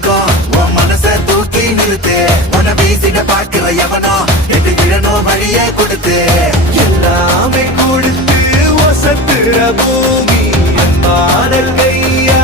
அதிகம் உன் மனச தூக்கி நிறுத்து உன வீசிட பாக்குற எவனோ எது விழனோ வழிய கொடுத்து எல்லாமே கொடுத்து வசத்துற பூமி என் பாடல் கையா